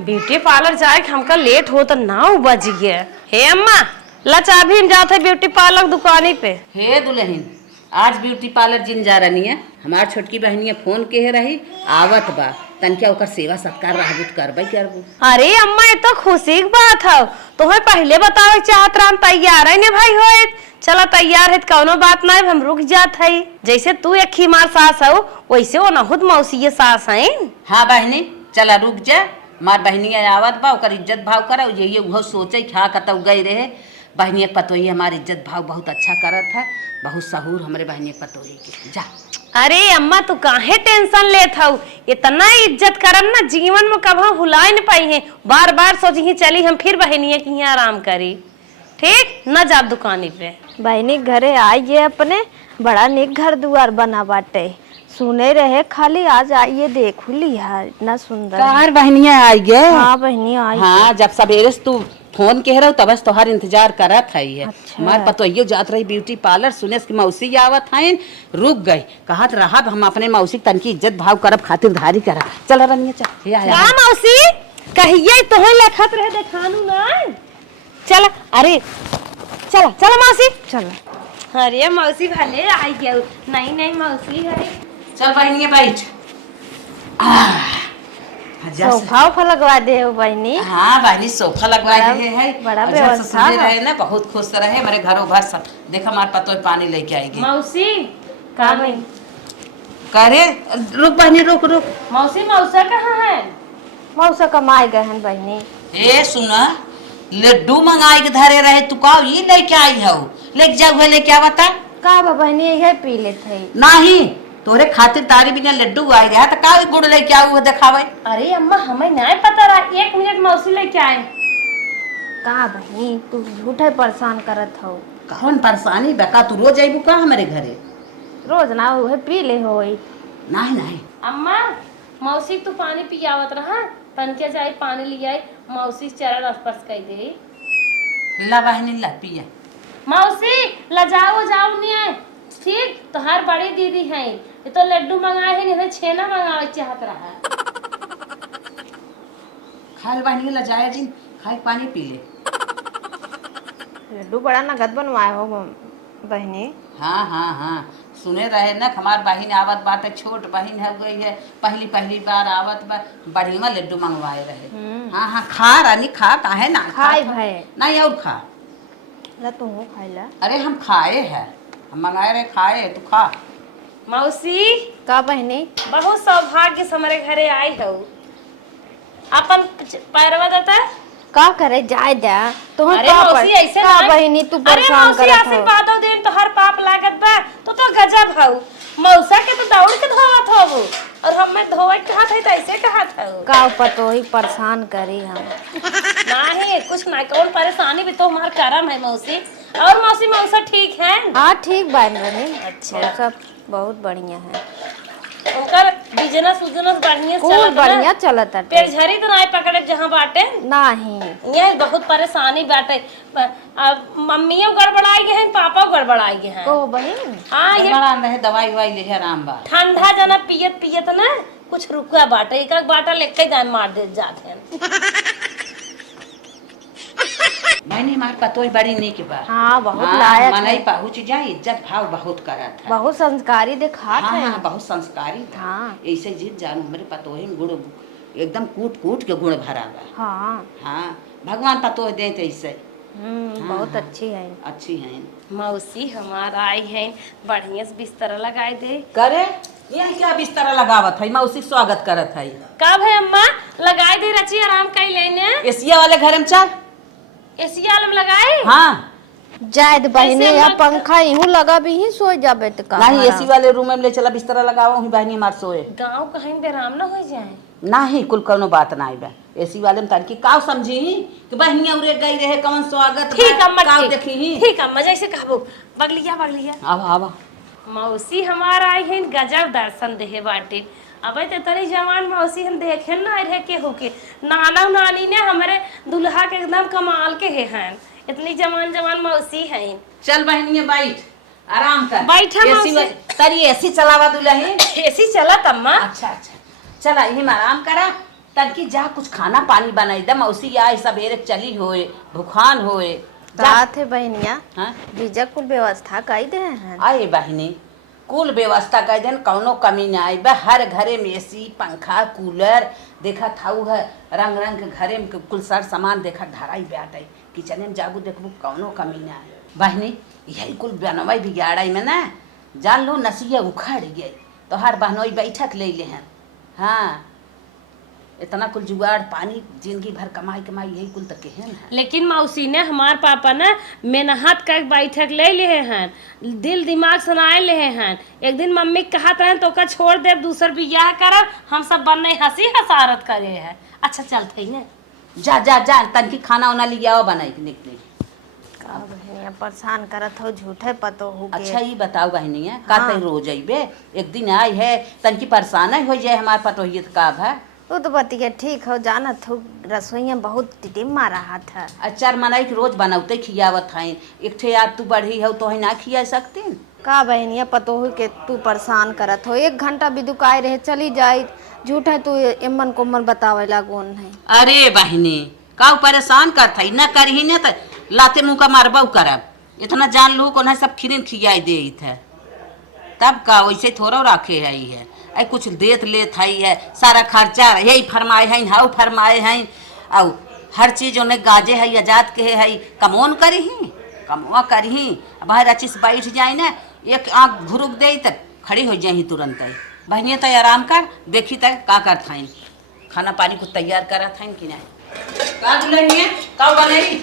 Beauty parlour जाए हमका late हो तो 9 बज गए। हे अम्मा ला चाबी हम जाते ब्यूटी पार्लर दुकानी पे। हे दुल्हन आज ब्यूटी पार्लर जिन जा रही है हमार छोटकी बहनिया फोन के रही आवत बा तनके ओकर सेवा सत्कार रहबुत करबे करबू। अरे अम्मा ये तो खुशी की बात है। तुम्हें पहले बतावे चाहत राम तैयार है ने भाई होए। चला तैयार है कौनो बात नहीं हम रुक जात है। जैसे तू एक ही मार सास हो वैसे वो नहुद मौसी सास है। हाँ बहनी चला रुक जा मार बहनिया आवत बा ओकर इज्जत भाव करा ये वो सोचे खा कतौ गई रहे बहनिया पतोही हमारी इज्जत भाव बहुत अच्छा करत है बहुत सहूर हमरे बहनिया पतोही के जा। अरे अम्मा तू काहे टेंशन लेत हऊ इतना इज्जत करम ना जीवन में कभी भुला नहीं पाई है। बार बार सोची चली हम फिर बहनिया की यहाँ आराम करी ठीक न जा दुकानी पे। बहनी घरे आइए अपने बड़ा निक घर दुआर बना बाटे सुने रहे खाली आज आइए देख लिया इतना सुंदर। कार बहनिया आई गए। हाँ बहनी आई। हाँ जब सवेरे तू फोन कह रहा तब तोहार इंतजार करत है। अच्छा। हमारे पतोहियो जात रही ब्यूटी पार्लर सुने की मौसी आवत है रुक गई कहत रहा हम अपने मौसी तन की इज्जत भाव करब खातिरदारी करा चल रनिया चल का मौसी कहिए तोहे लेखत रहे देखानू ना चल। अरे चल चल मौसी चल। अरे मौसी भले आई गया नहीं नहीं मौसी है। चल बहनिया बैठ सोफा लगवा दे हो बहनी। हाँ बहनी सोफा लगवा रहे है बड़ा व्यवस्था रहे ना बहुत खुश रहे हमारे घरों भर सब देखा हमारे पतो पानी लेके आएगी। मौसी का बहन करे रुक बहनी रुक रुक। मौसी मौसा कहाँ है? मौसा कमाए गए हैं बहनी। ए सुना लड्डू मंगाई के धरे रहे तू का ये लेके आई हो लेके जाऊ लेके आवता का बहनी यही पी लेते नहीं तोरे खातिर तारी बिना लड्डू आई रहा तो का गुड़ लेके आऊ दिखावे। अरे अम्मा हमें नहीं पता रहा 1 मिनट मौसी लेके आए। का बहनी तू झूठे परेशान करत हो। कौन परेशानी बका तू रोज आईबू का हमारे घरे रोज ना वही पी ले हो। नहीं नहीं अम्मा मौसी तू पानी पियावत रहा तनके जाए पानी ले आई मौसी चरण स्पर्श कर दे। ला बहनी ला पिया मौसी लजाओ जाओ नहीं आए ठीक तो हर बड़ी दीदी है ये तो लड्डू मंगाए है नहीं छेना मंगावे चाहत रहा। खाल बहनी ला जाए जिन खाई पानी पी ले। लड्डू बड़ा नगद बनवाए हो बहनी। हाँ हाँ हाँ सुने रहे न हमार बहन आवत बात है छोट बहन हो गई है पहली बार आवत बा बढ़िया लड्डू मंगवाए रहे। हाँ हाँ खा रानी खा काहे ना खाए भाई नहीं और खा ला तू खाई ला। अरे हम खाए हैं हम मंगाए रहे खाए तू खा। मौसी का बहनी बहुत सौभाग्य से हमारे घरे आई हो अपन पैरवा देता का करे जाए दे तो अरे का मौसी ऐसे का ना बहनी तू अरे परेशान मौसी करत हो। आशीर्वादों दे तो हर पाप लागत बा तो गजब हऊ मौसा के तो दौड़ के धोवत हो और हमें धोवे कहा था तो ऐसे कहा था का पतो ही परेशान करी हम नहीं कुछ नहीं कौन परेशानी भी तो हमारा करम है मौसी। और मौसी मौसा ठीक है? हाँ ठीक बात बनी। अच्छा सब बहुत बढ़िया है उनका बिजनेस बढ़िया खूब बढ़िया चलत है। पेड़ झरी तो नहीं पकड़े जहाँ बाटे नहीं ये बहुत परेशानी बाटे। मम्मियों गड़बड़ाई गए हैं पापा गड़बड़ाई गए हैं। ओ बहन हाँ ये रहे दवाई वाई ले आराम बा ठंडा जना पियत ना कुछ रुका बाटे एक बाटा लेके जान मार दे जाते हैं। मैंने हमारे पतो बड़ी नहीं के बा। हाँ बहुत लायक मनई है। पहुँच जाए इज्जत भाव बहुत करत है। बहुत संस्कारी दिखात हाँ है। हाँ बहुत संस्कारी था। हाँ ऐसे जीत जानू हमारे पतो ही गुड़ एकदम कूट कूट के गुड़ भरा बा। हाँ हाँ भगवान पतो दे ऐसे बहुत अच्छी है। अच्छी है मौसी हमारा आई है बढ़िया से बिस्तर लगाए दे करे ये क्या बिस्तर लगावत है मौसी स्वागत करत है का भाई अम्मा लगाए दे रची आराम कर लेने एसिया वाले घर में चल एसी आलम लगाए। हाँ जायद बहनी ऐसे या मत- पंखा यूं लगा भी ही सो जाबे तो का नहीं एसी वाले रूम में ले चला बिस्तर लगाओ ही बहनी मार सोए गाँव कहीं बेराम ना हो जाए। नहीं कुल कोनो बात ना बा एसी वाले में तनकी काव समझी कि बहनिया उरे गई रहे कौन स्वागत ठीक अम्मा काव ठीक देखी ही ठीक अम्मा जैसे कहबो बगलिया आवा आवा मौसी हमारा आई है गजब दर्शन देहे बाटे। अबे तो तरी जवान मौसी हम देखे ना रहे के होके नाना नानी ने हमारे दुल्हा के एकदम कमाल के हैं इतनी जवान जवान मौसी हैं। चल बहनिया बैठ आराम कर बैठा एसी मौसी। तरी एसी चलावा दुल्हन एसी चला तम्मा। अच्छा अच्छा चला यही में आराम करा तनकी जा कुछ खाना पानी बनाई दे मौसी आए सवेरे चली होए भूखान होए जा थे बहनिया हाँ बीजा कुल व्यवस्था कई दे हैं आए बहिनी कुल व्यवस्था कर देन कौनो कमी ना आई बा हर घरे में एसी पंखा कूलर देखा थाऊ है रंग रंग के घरे में कुल सार सामान देखा धराई बैठाई किचन में जागू देखबू कौनो कमी ना है बहिनी यही कुल बनवाई बिगाड़ाई में ना जान लो नसिया उखड़ गई तो हर बहनोई बैठक ले ले हैं हाँ इतना कुल जुगाड़ पानी जिंदगी भर कमाई कमाई यही कुल तक है ना। लेकिन मौसी ने हमार पापा ने मेहनत का बैठक ले लिए हैं दिल दिमाग सुनाए ले हैं एक दिन मम्मी कहत रहे तो का छोड़ दे दूसर बियाह करब हम सब बनने हंसी हसारत करे है अच्छा चलते ही जा जा जा तनकी खाना वाना लिया आओ बनाई के निकली का बहनिया परेशान करत हो झूठे पतो हो के अच्छा ये बताओ बहनिया का हाँ। तई रोज अइबे एक दिन आई है तनकी परेशान हो जाए हमारे पतोहिए तो का है वो तो बतिया ठीक हो जानत हो रसोईया बहुत टिटिम्मा रहा था अचार मनाई के रोज बनाते खियावत हईन एक ठे याद तू बढ़ी हो तो ही ना खिया सकतीन का बहनिया पतो हो के तू परेशान करत हो 1 घंटा भी दुकाय रहे चली जाई झूठ है तू एमन कोमन बतावे लागोन है अरे बहनी का परेशान करत हई ना करही ने त लाते मुंह का मारबऊ करब इतना जान लो कोना सब खिरिन खियाई देत है तब का वैसे थोड़ा रखे है आई कुछ देत लेत हई है सारा खर्चा यही फरमाए हैं हाउ फरमाए हैं और हर चीज उन्हें गाजे है आजाद के है कमौन करही कमवा करही बाहर अच्छी से बैठ जाए ना एक आँख घुरुक दे तक खड़ी हो जाही तुरंत ही बहनिया तो आराम कर देखी तक का करत हईन खाना पानी को तैयार करत हईन कि नहीं का दुल्हनिया का बनई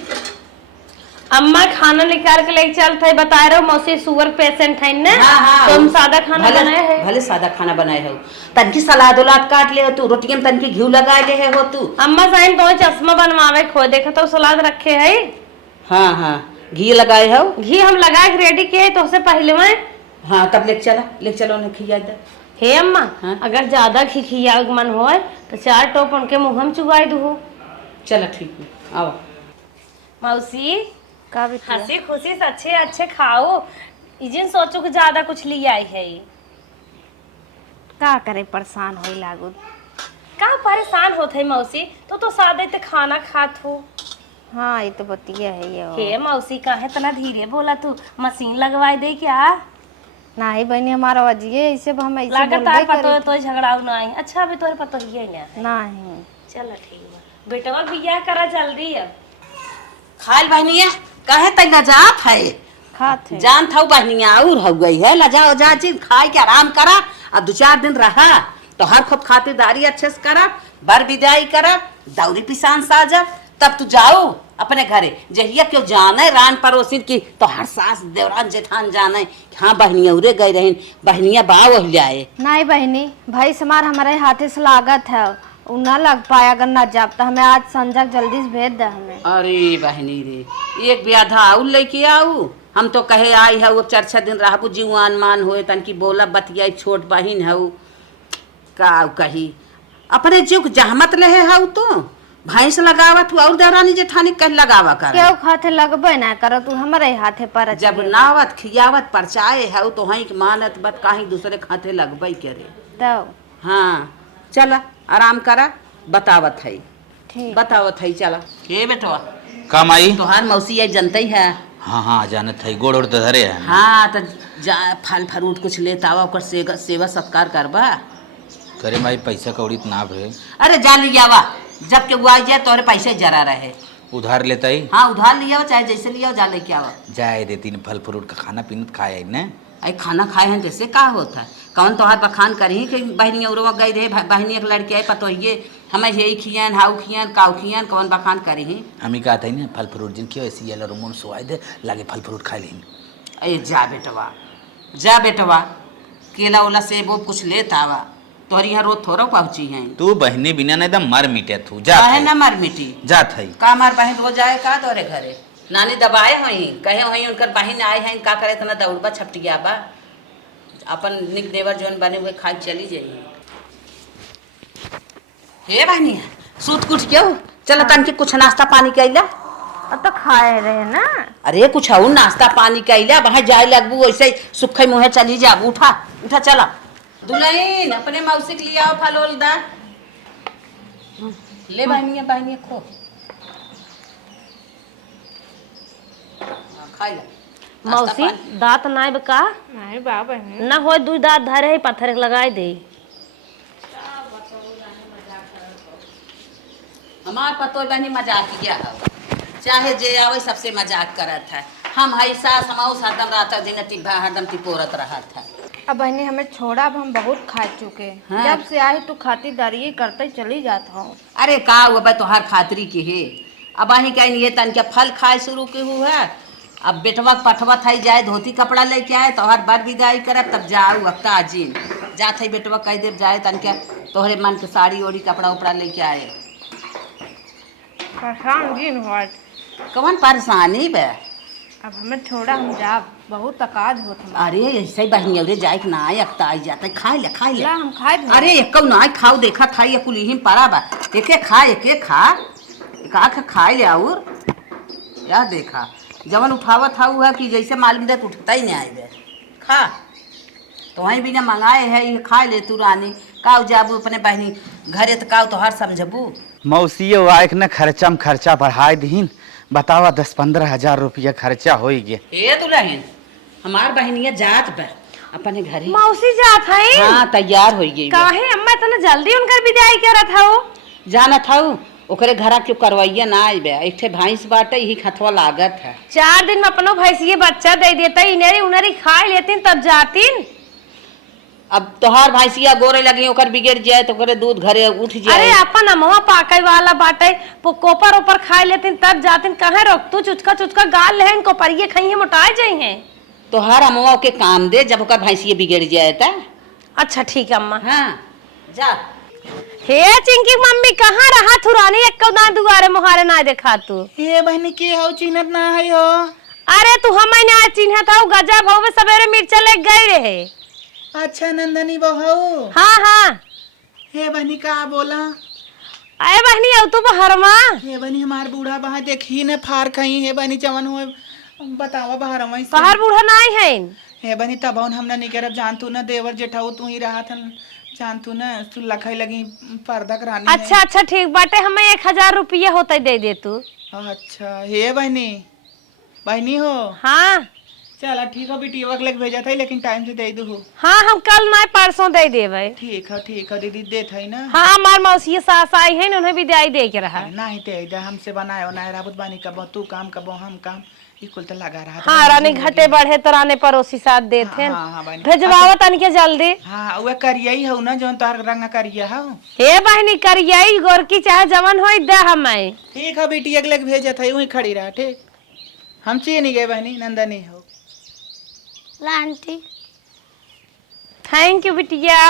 अम्मा खाना निकाल के लेके चलते है बता रहे हो मौसी शुगर पेशेंट है ना हाँ, तो हम सादा खाना बनाए है भले सादा खाना बनाए हो तनकी सलाद उलाद काट ले हो तू रोटी में तनकी घी लगा ले हो तू अम्मा साइन तो चश्मा बनवावे खो देखा तो सलाद रखे है हाँ हाँ घी लगाए हो घी हम लगा के रेडी किए तो उससे पहले में हाँ तब ले चलो उन्हें खिया दे हे अम्मा हाँ? अगर ज्यादा घी खिया मन हो तो 4 टोप उनके मुँह में चुगाई दू चलो ठीक है आओ मौसी का बिटिया हंसी खुशी से अच्छे अच्छे खाओ इजिन सोचो कि ज्यादा कुछ ले आई है का करे परेशान होई लागू का परेशान होते है मौसी तो सादे ते खाना खात हो हाँ ये तो बतिया है ये हे मौसी का है तना धीरे बोला तू मशीन लगवाई दे क्या नहीं बहनी हमारा वजिए ऐसे हम ऐसे लागत बोलबे पतो करे तो झगड़ाऊ ना आई अच्छा अभी तोरे पतो ही है ना नहीं चलो ठीक बा बेटवा बियाह करा जल्दी अब खाल बहनिया कहे तक लजात है खाते जान था बहनिया और हो गई है लजा उजा चीज खाए के आराम करा अब 2-4 दिन रहा तो हर खूब खातिरदारी अच्छे से करा बर विदाई करा दौरी पिसान साजब तब तू जाओ अपने घरे जहिया क्यों जाने रान पड़ोसी की तो हर सास देवरान जेठान जाने हाँ बहनिया उरे गए रहे बहनिया बाव जाए नहीं बहनी भाई समार हमारे हाथे से लागत है उ ना लग पाया अगर ना जाब तो हमें आज संजय जल्दी से भेज दे हमें अरे बहनी रे एक ब्याधा आऊ लेके आऊ हम तो कहे आई है वो 4-6 दिन रहबू जीवान मान होए तनकी बोला बतिया छोट बहिन है का कही अपने जीव जहमत ले है तो भैंस लगावत और देवरानी जेठानी कह लगावा कर क्यों खाते लगबे ना करो तू हमारे हाथे पर जब नावत खियावत परचाए है तो हई मानत बत कहीं दूसरे खाते लगबई करे तो हाँ चला आराम करा बतावत है ठीक बतावत है चला हे बेटवा काम आई तोहार मौसी आई जनते ही है हाँ जानत है गोड़ ओड़ तो धरे है हाँ तो जा फल फ्रूट कुछ लेता आवा ओकर सेवा सत्कार करबा करे माई पैसा कौड़ी तो ना भरे अरे जा लिया आवा जब के वो आ जाए तोरे पैसे जरा रहे उधार लेता ही हाँ उधार लिया चाहे जैसे लिया जा लेके आवा जाए देती न फल फ्रूट का खाना पीना खाए न आई खाना खाए हैं जैसे का होता है कौन तोहार बखान करी कि बहनी और गई रहे बहनी एक लड़के आए पतोहिए हमें यही खियान हाउ खियान काउ खियान कौन बखान करी ही हमी कहा था ना फल फ्रूट जिन क्यों ऐसी ये रुमन सुआई दे लागे फल फ्रूट खा लें अरे जा बेटवा केला उला सेब उब कुछ लेता आवा तोहरी यहाँ रोज थोड़ा पहुँची हैं तू बहनी बिना नहीं दम मर मिटे तू जा है ना मर मिटी जात है का मार बहन रोज आए का तोरे घरे नानी दबाए हई कहे हई उनकर बहन आए हैं का करे इतना दौड़बा छपटिया बा अपन निक नेवर जोन बने हुए खा चली जाइए हे बहनिया सूत कुछ क्यों चलो तनके कुछ नाश्ता पानी कैला अब तो खाए रहे ना अरे कुछ और नाश्ता पानी कैला वहां जाए लगबू ऐसे सुखे मुहे चली जा उठा उठा चला दुल्हन अपने मौसी के लिए आओ फल ओल दा ले बहनिया बहनिया खो खाई ले मौसी दांत नाय का नहीं बाबा है ना हो दू दांत धरे है पत्थर लगाए दे। हमार पतो बहनी मजाक किया है, चाहे जे आवे सबसे मजाक करत है। हम हई सास हमाऊ हरदम रात दिन टिब्बा हरदम टिपोरत रहत है। अब बहनी हमें छोड़ा, अब हम बहुत खा चुके। हाँ। जब से आई तू खातिरदारी करते चली जाता हूँ। अरे का हुआ तोहार खातरी के है। अब अही कहीं ये तन के फल खाए शुरू के हुआ है। अब बेटवा पठवा थाई जाए धोती कपड़ा लेके आए तोहर बर विदाई करब तब जाऊ अब ताजिन जात है बेटवा कई देर जाए तन के तोहरे मन के साड़ी ओड़ी कपड़ा उपड़ा लेके आए। परेशान दिन हुआ। कौन परेशानी बे? अब हमें छोड़ा, हम जा बहुत तकाज होत हम। अरे ऐसे ही बहनी अरे जाए ना आए अब ताई जाते खाए ले खाए ले। ला हम खाए भी। अरे एक ना खाओ देखा था ये कुलीहिन पड़ा बा एक खा एक खाए ले और या देखा जवन उठावत था वो है कि जैसे मालूम दे उठता ही नहीं आए बे खा तो वहीं बिना मंगाए है ये खा ले तू रानी काऊ जाबू अपने बहनी घरे तो काऊ तो हर समझबू। मौसियो वाइक ने खर्चा में खर्चा बढ़ाए दीन बतावा 10-15 हजार रुपया खर्चा हो गया। ए दुल्हन हमार बहनिया जात बा अपने घरे। मौसी जात है? हाँ तैयार हो गई काहे अम्मा इतना जल्दी उनकर विदाई करत हो? जाना था ओकरे घरा क्यों करवाइया ना आई बे एक ठे भैंस बाटे यही खतवा लागत है। 4 दिन में अपनो भैंसिए बच्चा दे देता इनेरी उनरी खाए लेतीन तब जातीन। अब तोहार भैंसिया गोरे लगी ओकर बिगड़ जाए तो ओकरे दूध घरे उठ जाए। अरे अपन अमवा पाके वाला बाटे कोपर ऊपर खाए लेतीन तब जातीन। कहे रोक तू चुचका गाल लेहन कोपरिए खाई है मोटाए जाई हैं। तोहार अमवा के काम दे जब ओकर भैंसिया बिगड़ जाए ता। अच्छा ठीक है अम्मा। हाँ जा। हे चिंकी मम्मी कहाँ रहा थुरानी एक ना दुआरे मुहारे ना देखा तू। हे बहनी के हो चिन्हत ना है हो। अरे तू हमें ना चिन्ह था गजा भाव में सवेरे मिर्चा ले गए रहे। अच्छा नंदनी बहू। हाँ हाँ हे बहनी का बोला? अरे बहनी अब तू बहरमा। हे बहनी हमार बूढ़ा बहा देखी ने फार कहीं हे बहनी जवन हो बतावा बाहर में तोहार बूढ़ा नहीं है। हे बहनी तब हमने नहीं करब जान तू ना देवर जेठाऊ तू ही रहा था जान तू ना तू लखाई लगी पर्दा करानी। अच्छा अच्छा ठीक बाटे हमें 1000 रुपया होते दे दे तू। अच्छा हे बहनी बहनी हो। हाँ चला ठीक है बेटी वक्त लग भेजा था लेकिन टाइम से दे दो। हाँ हम कल ना परसों दे देवे। ठीक है दीदी दे थी ना। हाँ हमार मौसी सास आई है उन्हें भी दे दे के रहा। नहीं ते हमसे बनाए बनाए राबुत बानी कबो तू काम कबो हम काम इकुल तो लगा रहा। हाँ रानी घटे बढ़े तो रानी पड़ोसी साथ देते हैं। हाँ, हाँ, भेजवावा तन के जल्दी। हाँ वो करिया ही हो ना जो तोहर रंग करिया हो। हे बहनी करियई गोरकी चाहे जवन होई दे हमें। ठीक है बेटी अगले भेजा था वही खड़ी रहा। ठीक हम चाहिए नहीं गए बहनी नंदनी हो। आंटी थैंक यू बिटिया।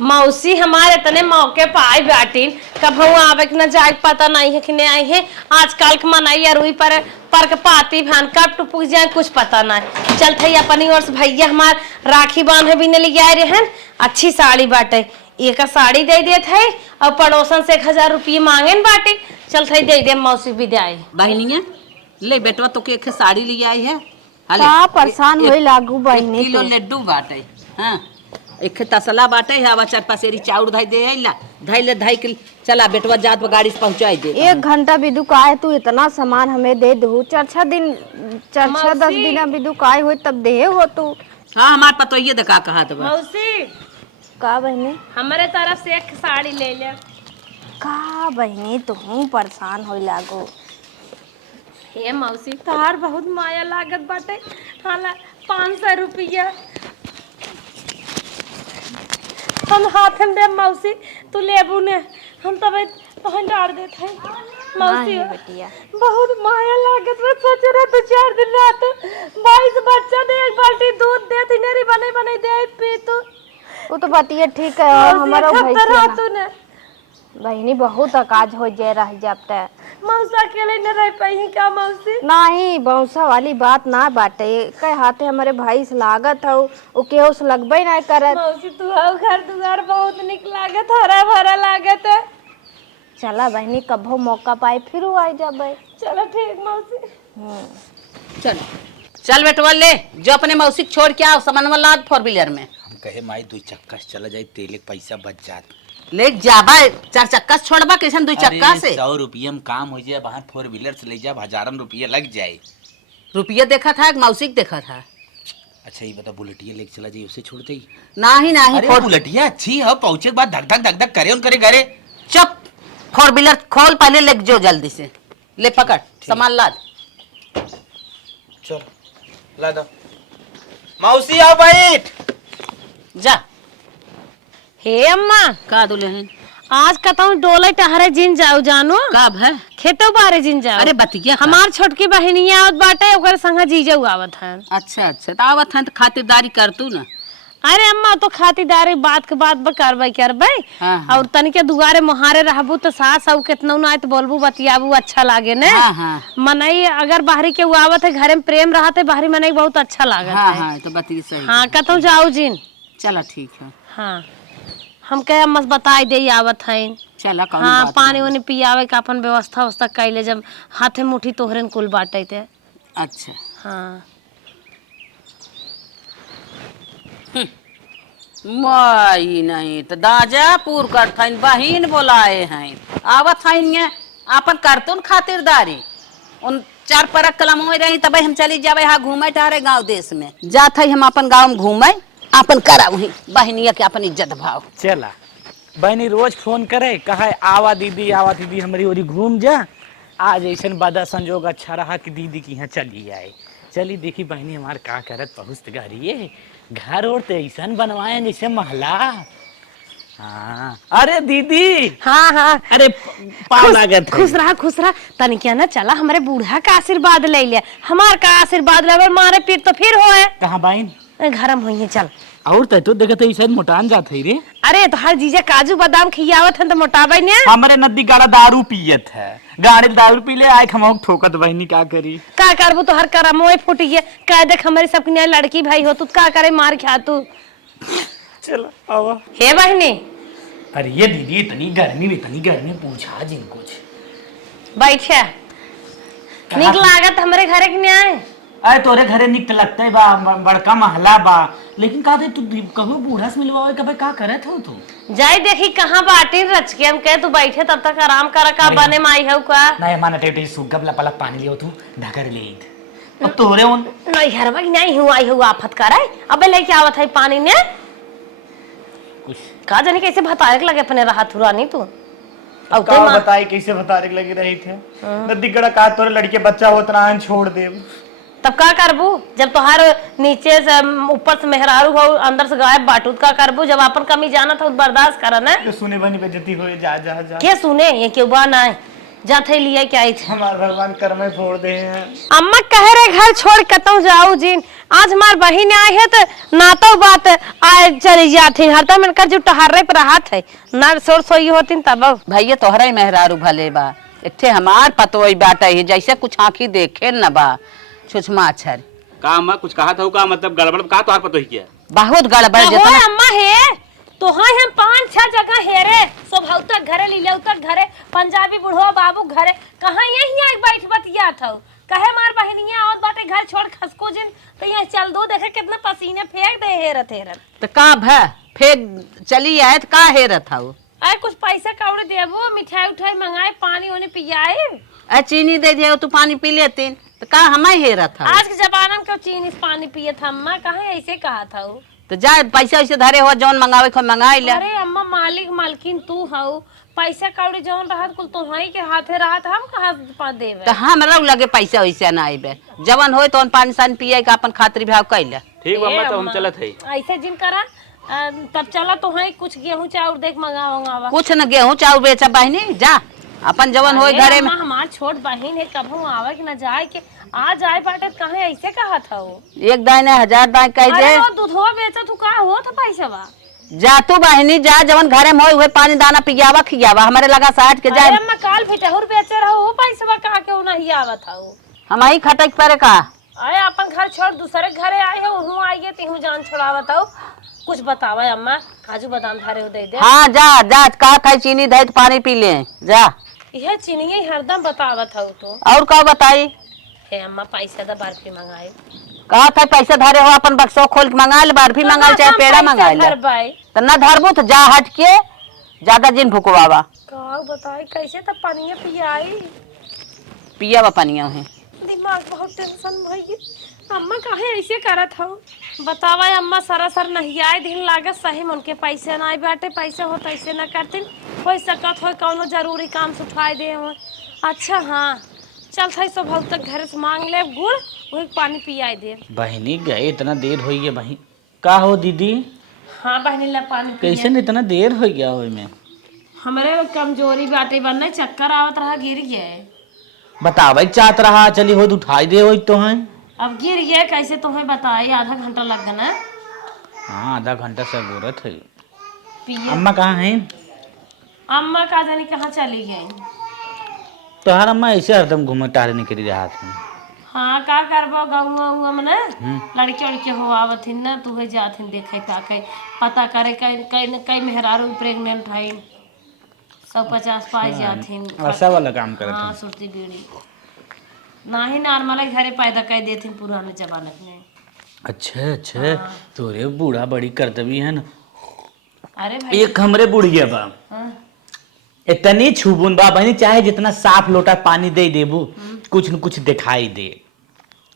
मौसी हमारे इतने मौके पाए बाटिन कब हम आवे न जाए पता नहीं है कि नहीं आई है। आजकल के मनाइया रुई पर के पाती भान कब टुपुक जाए कुछ पता नहीं चलते अपनी ओर से। भैया हमार राखी बांधे भी नहीं ले आए रहे। अच्छी साड़ी बाटे एक साड़ी दे देते है और पड़ोसन से 1000 रुपये मांगे बाटे चलते दे दे मौसी विदाई। बहनिया ले बेटवा तो के साड़ी ले आई है। का परेशान होई लागू बहनी। किलो लड्डू बाटे। हाँ एक तसला बाटे है आवा 4 पसेरी चाउर धाई दे ला धाई ले धाई के चला बेटवा जात गाड़ी से पहुंचाई दे। 1 घंटा बिदु काहे तू इतना सामान हमें दे दो। 4-10 दिन बिदु काहे हो तब दे हो तू। हाँ हमार पतो ये देखा कहा तो मौसी का बहनी हमारे तरफ से एक साड़ी ले ले। का बहनी तुम परेशान होई लागो। हे मौसी तार बहुत माया लागत बाटे। हाला 500 रुपया हम हाथ में दे मौसी तू लेबू ने हम तब पहन डाल देते हैं मौसी। बेटिया बहुत माया लागत में सोच रहे 2-4 दिन रात 22 बच्चा दे 1 बाल्टी दूध दे तिनेरी बने बने दे पी तू। वो तो बतिया ठीक है हमारा भैया बहनी बहुत अकाज हो जाए रह जाते। मौसा अकेले न रह पाई का मौसी। नहीं बौसा वाली बात ना बाटे कह हाथे हमारे भाई से लागत हो वो केहू से लगबे ना करत। मौसी तू आओ घर दुआर बहुत निक लागत हरा भरा लागत है। चला बहनी कभो मौका पाए फिर आई जाबे। चलो ठीक मौसी। चल चल बेटवा ले जो अपने मौसी छोड़ के आओ सामान वाला 4 व्हीलर में। हम कहे माई 2 चक्का से चला जाए तेल पैसा बच जात ले जाबा 4 चक्का से छोड़बा कैसन 2 चक्का से 100 रुपये में काम हो जाए, बाहर 4 व्हीलर से ले जा, हजारन रुपये लग जाए। रुपया देखा था मौसी देखा था। अच्छा ये बता, बुलेटिया लेके चला जाइए, उसे छोड़ जाइए। नहीं नहीं अरे बुलेटिया अच्छी है, पहुंचे के बाद धक धक धक धक करे उन करे घरे। चुप, 4 व्हीलर खोल पहले ले जो जल्दी से, ले पकड़ सामान लाद। चल ला दो। मौसी आओ बैठ। जा हे अम्मा का दुल्हन आज कतौ डोले टहरे जिन जाऊ जानो कब है? खेतो बारे जिन जाओ। अरे बतिया का। हमार छोटकी बहनिया आवत बाटे ओकर संग जीजा आवत है। अच्छा अच्छा तो आवत है तो खातिरदारी कर तू ना। अरे अम्मा तो खातिरदारी बात के बात करबै हाँ, हाँ। और तनिके दुआरे मुहारे रहबू तो सास और कितना ना तो बोलबू बतियाबू अच्छा लागे ने। हाँ, हाँ। मनई अगर बाहरी के आवत है घरे में प्रेम रहते बाहरी मनई बहुत अच्छा लागत हाँ है। हाँ तो बतिया सही। हाँ कतौ जाऊ जिन। चला ठीक है। हाँ हम कहे मस बताई दे आवत है। चला कौन हाँ बात पानी नहीं। वानी पियावे का अपन व्यवस्था कैले जब हाथे मुट्ठी तोहरे कुल बाटे थे। अच्छा हाँ माई नहीं तो दाजापुर करथन बहिन बोलाए हैं आवत हैं अपन करतुन खातिरदारी उन 4 परक कलम में रही तब हम चली जावे यहाँ घूमे टहरे गांव देश में जात है हम अपन गांव में घूमे अपन कराऊ ही बहनिया के अपन इज्जत भाव। चला बहनी रोज फोन करे कहा आवा दीदी हमारी ओरी घूम जा। आज ऐसा बदा संजोग अच्छा रहा कि दीदी की यहाँ चली आए। चली देखी बहनी हमारे का करत पहुँच गाड़ी घर और तो ऐसा बनवाए जैसे महला। हाँ अरे दीदी। हाँ हाँ अरे पाव लागत है। खुश रहा तनिकिया ना चला हमारे बूढ़ा का आशीर्वाद ले लिया हमार का आशीर्वाद ले मारे पीर तो फिर होए कहाँ बाइन घर में हुई चल। और तो देखते ऐसा मोटान जात है रे। अरे तो हर जीजा काजू बादाम खियावत है तो मोटाबे ने। हमारे नदी गाड़ा दारू पियत है गाड़ी दारू पी ले आए हम ठोकत बहनी क्या करी। का करबू तो हर करम मोए फूटी है कह देख हमारी सबकी लड़की भाई हो तू का करे मार खा तू। चलो आवा। हे बहनी अरे ये दीदी इतनी गर्मी पूछा जिन कुछ बैठे निक लागत हमारे घरे के न्याय। अरे तोरे घरे निक लगता है बा बड़का महला बा लेकिन का दे तू कहो बूढ़ा से मिलवावे कबे का करे थे तू जाई देखी कहाँ बाटी रच के हम कहे तू बैठे तब तक आराम कर का बने माई हो का नहीं माना टेटे सुगब ला पलक पानी लियो तू ढकर ले अब तोरे उन नहीं घर में नहीं हुआ आई हुआ आफत करे अबे लेके आवत है पानी ने कुछ का जाने कैसे भतारे लगे अपने राहत हुरानी तू अब का बताई कैसे बतारे लगी रही थे नदी गड़ा का तोरे लड़के बच्चा होता ना छोड़ दे तब का करबू जब तुहार नीचे से ऊपर से मेहरारू हो अंदर से गायब बाटू का करबू जब अपन कमी जाना था बर्दाश्त करा ना तो सुने बनी बेइज्जती हो जा जा जा के सुने ये क्यों बाना है जाते लिए क्या आई थे हमार भगवान कर्म में फोड़ दे हैं। अम्मा कह रहे घर छोड़ कतौ जाऊ जिन आज हमार बहिन आए है तो ना तो बात आए चली जाती हरता मिलकर जो टहरे पर राहत है ना सोर सोई होती तब भैया तोहरा ही मेहरारू भले बा इत्थे हमार पतोई बाटा है जैसे कुछ आँखी देखे न बा छुछमा छर का अम्मा कुछ कहा था का मतलब गड़बड़ का तो पता ही किया बहुत गड़बड़ हो जितना अम्मा है तो हाँ हम 5-6 जगह हेरे स्वभाव तक घरे लीले तक घरे पंजाबी बुढ़वा बाबू घरे कहाँ यही आई बैठ बतिया था कहे मार बहनिया और बाटे घर छोड़ खसको जिन तो यहाँ चल दो देखे कितने पसीने फेंक दे हेरत तो का भै फेंक चली आए तो का हेरत था वो अरे कुछ पैसा कौड़े देबो मिठाई उठाई मंगाए पानी वानी पियाए अरे चीनी दे दिया तू पानी पी लेती तो का हमें हेरत था आज के जमाना में क्यों चीनी से पानी पिए था अम्मा कहाँ ऐसे कहा था वो तो जा पैसा वैसे धरे हो जौन मंगावे को मंगाई ले। अरे अम्मा मालिक मालकिन तू हऊ पैसा कौड़ी जौन रहत कुल तो हई के हाथे रहत हम कहाँ पा देवे तो हमरा लगे पैसा वैसा ना आइबे जवन होय तो पानी सान पिए का अपन खातिर भाव कैले ठीक बा अम्मा तो हम चलत है ऐसे जिन करा तब चला तो हई कुछ गेहूं चाउर देख मंगावा कुछ न गेहूं चाउर बेचा बहनी जा अपन जवन होय घरे में हमार छोट बहन है कभू आवे कि न जाए के आ जाए पाटे कहे ऐसे कहा था वो एक दाने 1000 दाने कह दे अरे वो दूधवा बेचा तू का हो था पैसा बा जा तू बहनी जा जवन घरे में होय पानी दाना पियावा खियावा हमारे लगा 60 के जाए अम्मा काल फिटहुर बेचे रहो वो पैसा बा कहा के नहीं आवत था वो हम ही खटक पर का अरे अपन घर छोड़ दूसरे घरे आए हो वहू आइए तीहू जान छोड़ावत हो कुछ बतावा अम्मा काजू बादाम धारे हो दे दे हां जा जा का खाई चीनी दे पानी पी ले जा यह चीनी हरदम बतावत हो तो और का बताई हे अम्मा पैसा दा बर्फी मंगाए कहा था पैसा धरे हो अपन बक्सो खोल के मंगा ले बर्फी मंगा ले चाहे पेड़ा मंगा ले भाई तो ना धरबू तो जा हट के ज्यादा जिन भुकवावा का बताई कैसे तब पानी पियाई। पिया वा पानिया है। दिमाग बहुत टेंशन भई। अम्मा काहे ऐसे करत हो बतावा। अम्मा सरासर नहीं आए दिन लागत सही में उनके पैसे ना बाटे। पैसे हो तो ऐसे ना करतीन। हो सकत हो कौनो जरूरी काम से उठाए दे हो। अच्छा हाँ चल थे सो बहुत तक घर से मांग ले गुड़ वही पानी पियाई दे। बहनी गए इतना देर हो गया बहन। का हो दीदी? हाँ बहनी ला पानी कैसे इतना देर हो गया हो में? हमारे कमजोरी बाटे बनने चक्कर आवत रहा गिर गए। बतावे चाहत रहा चली हो उठाई दे हो तो है। अब गिर गए कैसे तुम्हें बताई। आधा घंटा लग गया ना। हाँ आधा घंटा से जरूरत है। पिए अम्मा कहाँ है? अम्मा का जानी कहाँ चली गई। तोहार अम्मा ऐसे हरदम घूमे टहरे निकली रात में। हाँ का करबो गाँव में ना लड़के उड़के हो आवथिन ना तू जाथिन देखे ताके पता करे कई मेहरारू प्रेग्नेंट है 150 पाई जाथिन। ऐसा वाला काम करे। हाँ सुरती बीड़ी ना ही नॉर्मल घरे पैदा कर देथिन पुराने जमाने में। अच्छा अच्छा तोरे बूढ़ा बड़ी करतबी है ना। अरे भाई एक हमरे बुढ़िया बा हाँ। इतनी छुबुन बा बहनी चाहे जितना साफ लोटा पानी दे देबू कुछ न कुछ दिखाई दे।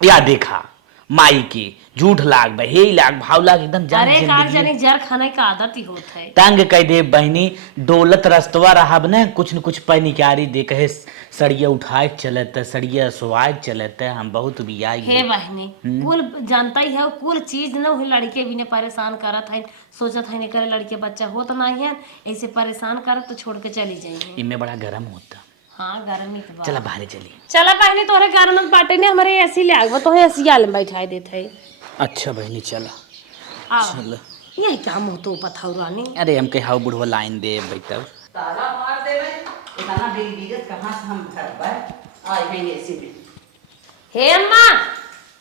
या देखा माई के झूठ लाग बहे लाग भाव लाग एकदम जान अरे कार जिंदगी जाने जर खाने का आदत ही होता है। तंग कह दे बहनी दौलत रस्तवा रहब न कुछ न कुछ पैनिकारी दे कहे सड़िया उठाए चलत सड़िया सुवाए चलत हम बहुत बियाई हे बहनी कुल जानता ही है कुल चीज न हुई लड़के भी ने परेशान करत है सोचत है करे लड़के बच्चा हो तो नहीं है ऐसे परेशान करत तो छोड़ के चली जाएंगे। इनमें बड़ा गर्म होता। हाँ गर्मी के बाद चला बाहर चली। चला बहनी तोहरे घर में बाटे ने हमारे ऐसी ले आगो तो ऐसी आल में बैठाई देते है। अच्छा बहनी चला। आओ यही काम हो तो पथाऊ रानी। अरे हम कहा बुढ़वा लाइन दे बैठा ताला मार देवे इतना बिजत कहाँ से हम घर पर आए हैं ऐसे में। हे अम्मा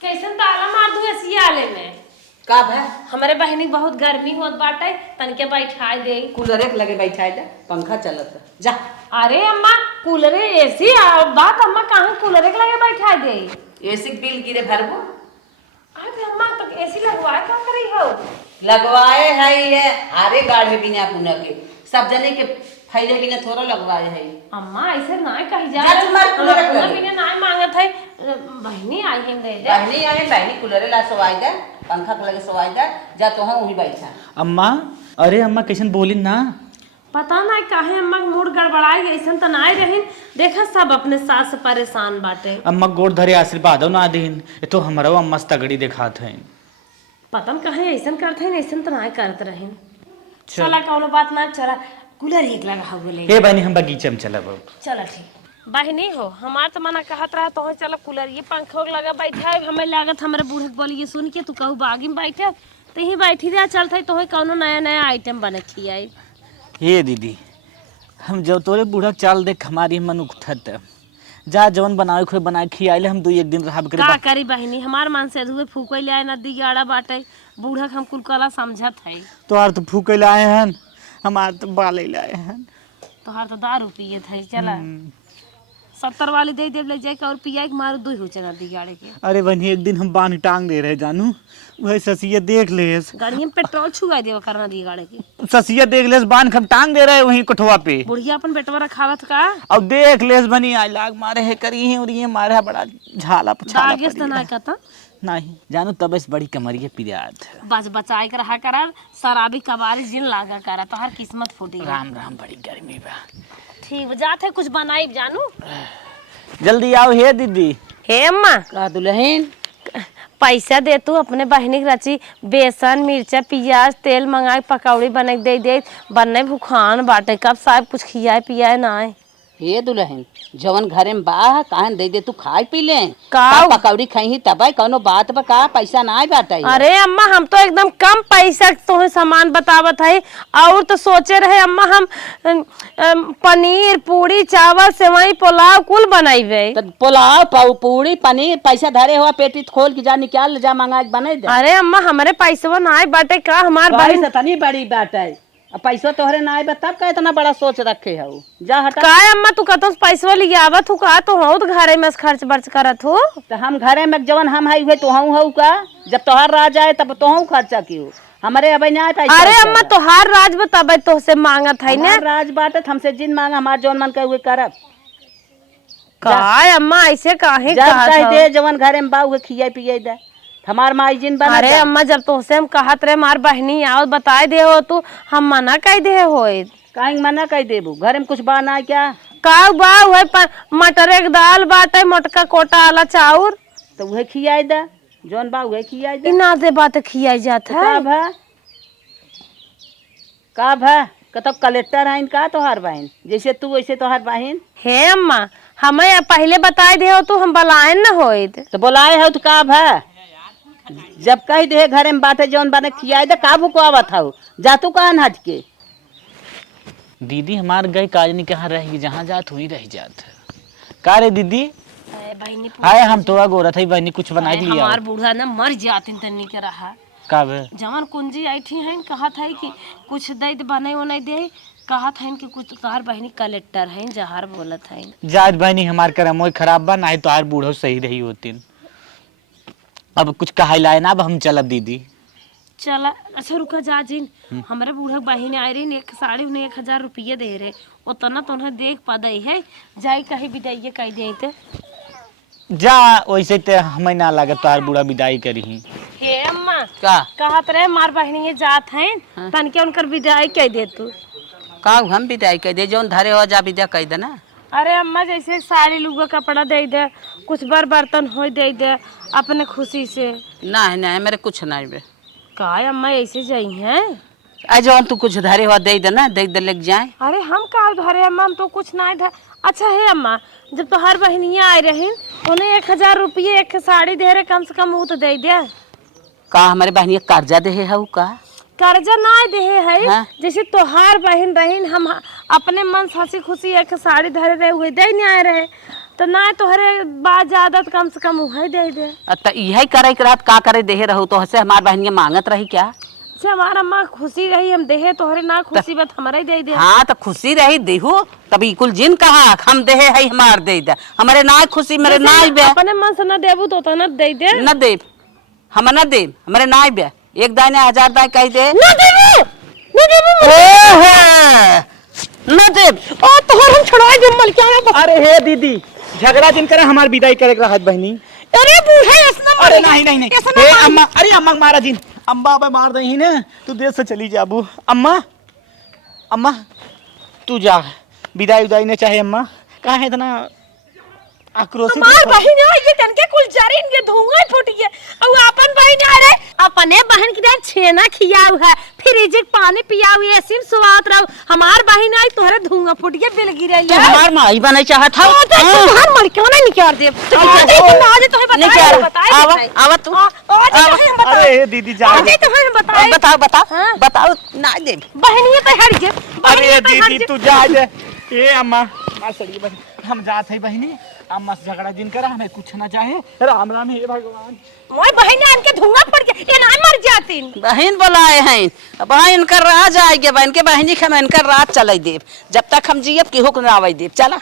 कैसे ताला मार दूं ऐसी आले में। का भाई हमारे बहनी बहुत गर्मी होत बाटे तनके बैठाई दे। कूलर एक लगे बैठाए दे पंखा चलत है। जा अरे अम्मा कूलर एसी बात अम्मा कहाँ कूलर एक लगे बैठाई दे। एसी बिल गिरे भरबो। अरे अम्मा तो एसी लगवाए क्या करी हो। लगवाए है ये आरे गाढ़े बिना पुना के सब जने के फैले बिना थोड़ा लगवाए है। अम्मा ऐसे ना कही जा जा तुम्हारे कूलर रख ले। बिना ना मांगत है बहनी आई है दे दे। बहनी आए बहनी कूलर ला सोवाई दे पंखा के लगे सोवाई दे जा तो हम वही बैठा। अम्मा अरे अम्मा कैसन बोली ना। पता ना काहे अम्मा के मूड गड़बड़ाई ऐसा तो ना रही। देखा सब अपने सास से परेशान बाटे। अम्मा गोड़ धरे आशीर्वाद ना देन तो हमारा अम्मा तगड़ी दिखात है। पता न कहे ऐसा करते हैं ऐसा तो ना करते रहे। चला कौनो बात ना चला कूलर एक लगा हो बोले। हे बहनी हम बगीचे में चलब। चला ठीक बहनी हो हमार तो मना कहत रहा तो चलो कूलर ये पंखा लगा बैठा है हमें लागत हमारे बूढ़े बोली ये सुन के तू कहू बागी में बैठे तो ही बैठी रहा चलते तो कौनो नया नया आइटम बने खियाई। हे दीदी हम जब तोरे बूढ़ा चाल देख हमारी मन उठत जा जवन बनाए खोए बनाए खियाले हम 2-1 दिन रहा का करी बहनी हमार मन से धुए फूके ले आए नदी गाड़ा बाटे बूढ़ा हम कुल कला समझत है। तोहार तो फूके लाए हैं हमार तो बाले लाए हैं। तोहार तो दारू पिए थे चला 70 वाली दे दे ले जाए और पिया के मारो 2 हो चला दी गाड़ी के। अरे बहनी एक दिन हम बांध टांग दे रहे जानू वही ससिया देख ले गाड़ी में पेट्रोल छुआ देवा करना दी गाड़ी के। ससिया देख ले बांध हम टांग दे रहे वहीं कठवा पे। बुढ़िया अपन बेटवा रखावत का अब देख ले बनी आई लाग मारे है करी है और ये मारे है बड़ा झाला पछाला दागेस तो ना कहता नहीं जानू तब इस बड़ी कमरिया पिरात बस बचाए के रहा करा शराबी कबारी जिन लागा करा तो हर किस्मत फूटी। राम राम बड़ी गर्मी बा। ठीक जाते कुछ बनाई जानू जल्दी आओ हे दीदी। हे अम्मा का दुल्हन पैसा दे तू अपने बहनी के रची बेसन मिर्चा प्याज तेल मंगा के पकौड़ी बना के दे बनने भूखान बाटे कब साहब कुछ खियाए पियाए ना आए। हे दुल्हन जवन घरे में बा काहन दे दे तू खाए पी ले का पकौड़ी खाई तब कौनो बात बा का पैसा ना बाटे। अरे अम्मा हम तो एकदम कम पैसा तुम्हें सामान बतावत है और तो सोचे रहे अम्मा हम पनीर पूरी चावल सेवई पुलाव कुल बनाइबे। तो पुलाव पूरी पनीर पैसा धरे हुआ पेटी खोल के जा निकाल जा मंगा के बना दे। अरे अम्मा हमारे पैसा ना आए बाटे का हमार बहन तनी बड़ी बात है पैसा तोहरे ना आए तब का इतना बड़ा सोच रखे है जा हटा का अम्मा तू कहतो पैसा ले आवत हूँ का तो हो तो घरे में खर्च बर्च करत हो। तो हम घरे में जवन हम हाई हुए तो हूँ का जब तोहर रह जाए तब तो हूँ खर्चा की हमारे अब ना पैसा अरे अम्मा तोहार राज बताबे तो से मांगत है ना राज बाटत हमसे जिन मांग हमार जौन मन के हुए करब का अम्मा ऐसे काहे जब कहत कह हो? दे जवन घरे में बाऊ खिया पिया दे हमार माई जिन बना अरे अम्मा जब तोसे हम कहत रहे मार बहनी आओ बताए दे हो तू हम मना कह दे होए काहे मना कह देबू घरे में कुछ बना क्या का बा हुए पर मटर एक दाल बाटे मोटका कोटा वाला चाउर तो वह खियाई दे जौन बा वह खियाई दे इना दे बात खियाई जात है का भा कतब कलेक्टर है का तोहार बहन जैसे तू वैसे तोहार बहन हे अम्मा हमें पहले बताए दे हो तू हम बलायन न होए तो बोलाए हो तो का भा जब कह दे घरे में बाटे जौन बाने खियाई दे काबू को आवत हो जा तू कहाँ हज के दीदी हमार गए काज नहीं कहाँ रहेगी जहाँ जात हुई रह जात का रे दीदी बहनी हाय हम तोरा गोरा था बहनी कुछ बना के लिया हमार बूढ़ा ना मर जातिन तन्नी के रहा का बे जवन कुंजी आई थी हैं कहा था कि कुछ दे बने वो नहीं दे कहा था कि कुछ तोहार बहनी कलेक्टर हैं जहार बोलत हैं जात बहनी हमार करम ओय खराब बा नहीं तो आर बूढ़ो सही रही होती अब कुछ कहा लाए ना अब हम चलब दीदी चला अच्छा रुका जा जिन हमारे बूढ़ा बहन आई रही एक साड़ी उन्हें 1000 रुपये दे रहे उतना तो उन्हें देख पा दई है जाई कहीं विदाई कह दे तो जा वैसे ते हमें ना लागत तार बूढ़ा विदाई करी हे अम्मा का कहत रहे मार बहनी जात हैं तन के उनकर विदाई कह दे तू का हम विदाई कह दे जौन धरे हो जा विदा कह दे ना अरे अम्मा जैसे साड़ी लुगा कपड़ा दे दे कुछ बर्तन हो दे दे अपने खुशी से नहीं मेरे कुछ नहीं बे का अम्मा ऐसे जाई हैं आज जौन तू कुछ धरे हो दे ना दे लग जाए अरे हम का धरे अम्मा हम तो कुछ नहीं धर अच्छा है अम्मा जब तो हर बहनिया आए रही उन्हें 1000 रुपये एक साड़ी दे रहे कम से कम वो तो दे दे का हमारे बहनिया कर्जा दे है का कर्जा ना दे है हाँ? जैसे तोहार बहन रहीन हम अपने मन से हंसी खुशी एक साड़ी धरे रहे हुए दे नहीं आए रहे तो ना तोहरे बात ज्यादा कम से कम वही दे दे तो यही करे के रात का करे दे रहो तो हसे हमार बहनिया मांगत रही क्या से हमारा अम्मा खुशी रही हम देहे तोहरे ना खुशी बात हमारे दे दे हाँ तो खुशी रही देहू तभी कुल जिन कहा हम दे है हमार दे दे हमारे ना खुशी मेरे ना बे अपने मन से न देबू तो न दे दे न दे हम न दे हमारे ना बे एक दाने 1000 दाए कह दे न देबू न दे ओ तोहर हम छुड़ाए दे मल क्या अरे हे दीदी झगड़ा दिन करे हमार विदाई करे के रहत बहनी अरे बूढ़े ऐसा अरे नहीं हे अम्मा अरे अम्मा मारा जिन अम्मा अब मार दही ना तू देर से चली जाबू अम्मा अम्मा तू जा विदाई उदाई ने चाहे अम्मा कहाँ है इतना आक्रोश हमार बहन ये तन के कुल जारी इनके धुआं फूट गया और अपन बहन आ रे अपने बहन की छेना खियाऊ है फ्रिज के पानी पियाऊ ऐसे में स्वाद रहो हमार बहन आई तोहरे धुआं फूट गया बिल गिरई तो हमार माई बने चाहत था हमार मर क्यों नहीं निकाल दे आज तो बताए आवा तू अरे दीदी जा बताओ बताओ ना दे बहनिया तो हट गए अरे दीदी तू जा दे ए अम्मा मार सड़ी बहन हम जात है बहनी अम्मा से झगड़ा दिन करा हमें कुछ ना चाहे राम राम हे भगवान मोय बहन आन धुआं पड़ गया ये ना मर जाती बहन बोलाए हैं बहन कर राज आएगे बहन के बहनी के हम इनकर रात चले देव जब तक हम जियब केहू के ना आवे देव चला